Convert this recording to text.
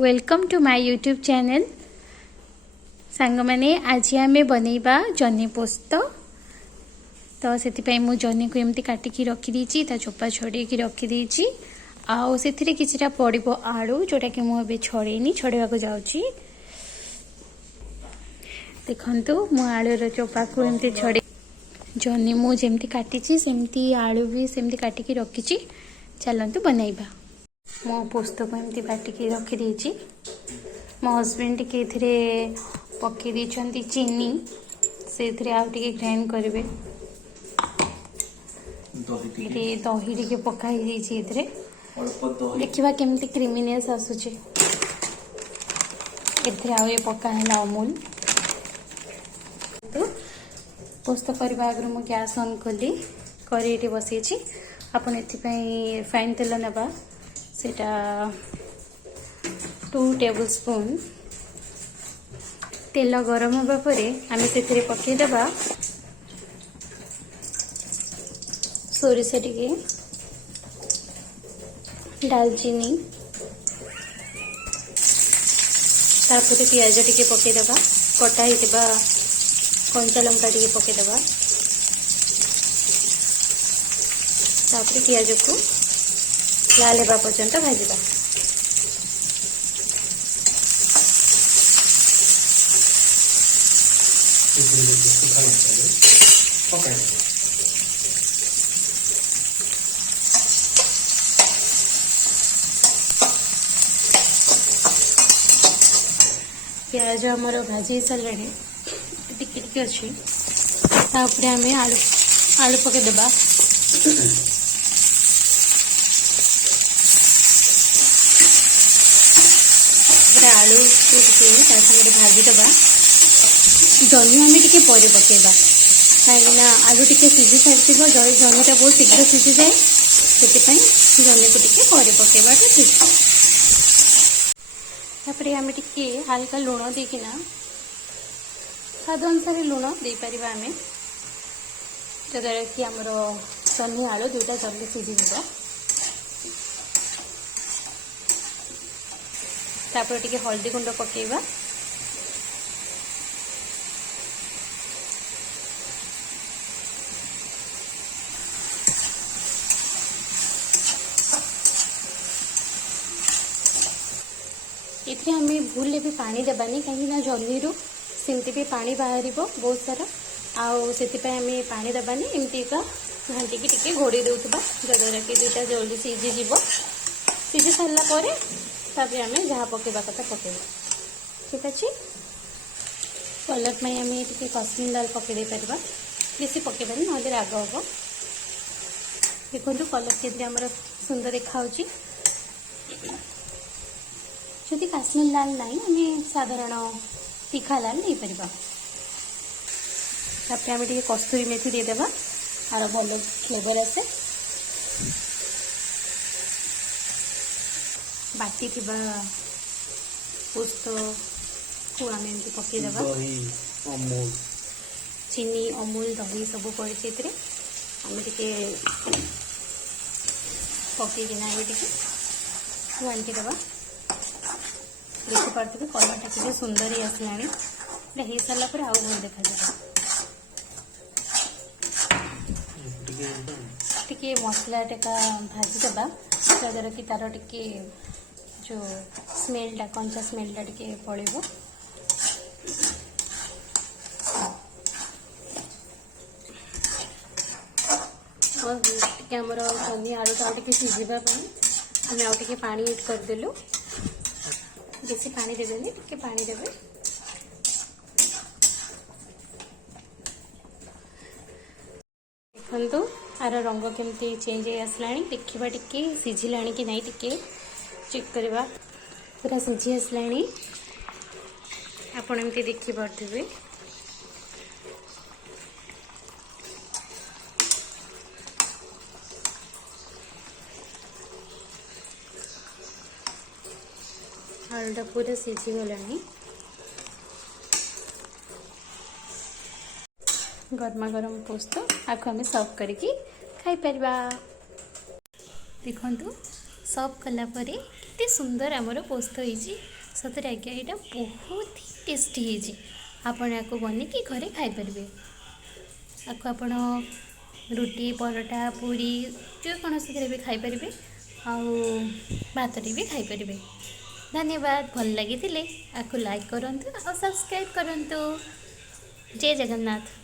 Welcome to my YouTube channel. सांग माने आज आमे बनैबा जन्नी पोस्त। तो से मु जन्नी को एमती काटिकी रखी दीची, ता चोपा छड़ेकी रखी दीची। आउ सेथिरे किछिटा पड़िबो आलू, जोटा कि मु एबे छड़ेनी, छड़ेबा को जाउची। देखंतु मु आलू रो चोपा को एमती छड़े जन्नी मु जेमती काटिची सेमती आलू भी सेमती काटिकी रखीची। चलंतु बनैबा। मो पोस्त को एमती काटिकी रखी दीची। मो हस्बैंड टिके एथिरे पके दीचंती चीनी, से एथिरे आउ टिके ग्राइंड करिवे। दही टिके पकाई दीची एथिरे, देखिबा केमती क्रीमीनेस आसुची। एथिरे आउ ये पका हैला अमूल। तो पोस्त करबा आगु मो गैस ऑन कली, करेईटी बसैची। आपण एथिपई रिफाइन तेल नेबा, सेटा 2 टेबल स्पून। तेल गरम होगा परे आमे सेथिरे पके देबा सोरिष टिके, दालचीनी, तापर प्याज टिके पके देबा, कटा हितबा कंचा लंका टिके पके देबा। तापर प्याज को लाल हेबा पर्यंत भाजिबा। प्याज आमर भाजी सारे टिके टिके अच्छी, तापर आम आलू आलू पके देबा। आलू टिके भाजी देबा। जन्नी आम टिके पर पकेबा, कहीं आलू टिके सीझी सारी जन्नीटा बहुत शीघ्र सीझी जाए, से जन्नी को टिके पर पकेबाटा ठीक। तापर आम टिके हल्का लुण देकिना स्वाद अनुसार लुण दे पारिबा आमे, जद्वारा कि आमर जन्नी आलू दुटा जल्दी सीझी जाए। तापर टिके हल्दी गुंड पकेबा। इथे आम भूल भी पानी देबानी, कहीं जल्दी सेमती भी पानी बाहर बहुत सारा, आउ से आम पानी देबानी। एमती का घाटिकी टिके घोड़ी देउथबा, जद्वारा कि दुटा जल्दी सीझी जीव। सीझी सारा पर तापर आम जहाँ पकेबा कथा पकेबा, ठीक अच्छे। कलर में आम ये कश्मीर लाल पकई दे पार, बेसी पकेबानी ना राग हम। देखो कलर के आमर सुंदर देखा। जदि काश्मीर लाल ना आम साधारण तीखा लाल नहीं पार। तापर आम टे कस्तूरी मेथी देदेबा, आर भल फ्लेवर आसे। बाटी थिबा पोस्त को आम एमती पकईदेबा। चीनी अमूल दही सब पड़े, आम टे पकईकिना घाटी देवा। देखी पार्थे कलरटा के सुंदर ही आसला, हो सारा पर आउ भल देखा टिके मसला टेका भाजी देबा, जद्वारा कि तार टिके जो स्मेलटा कंचा स्मेलटा टिके पड़ेबो। टिके हमर जन्नी आलू तो टिके सीझीबा आम आउ टिके पानी ऐड करदेलु। बेसी पानी देबेनी, टिके पानी देबे। देखो आर रंग केमती चेंज हो आसला, देखा टिके सीझिला कि नहीं, टिके चेक करवा। पूरा सीझी आसला, आपण एमती देखी पारे। आलूटा पूरा सीझी गला। गरमा गरम पोस्त आपको आम सर्व करके खाई पारिबा। देखंतु सब कला परे केते सुंदर आमर पोस्त होइछि सतरे आज्ञा एटा बहुत ही टेस्टी होइछि आपण याको बनी कि घरे खाई परिबे आको आपण रुटी परोटा पूरी जो कौन से भी खाई परिबे आउ भातरे भी खाई परिबे। धन्यवाद भल लगी आको लाइक करंतु और सब्सक्राइब करंतु। जय जगन्नाथ।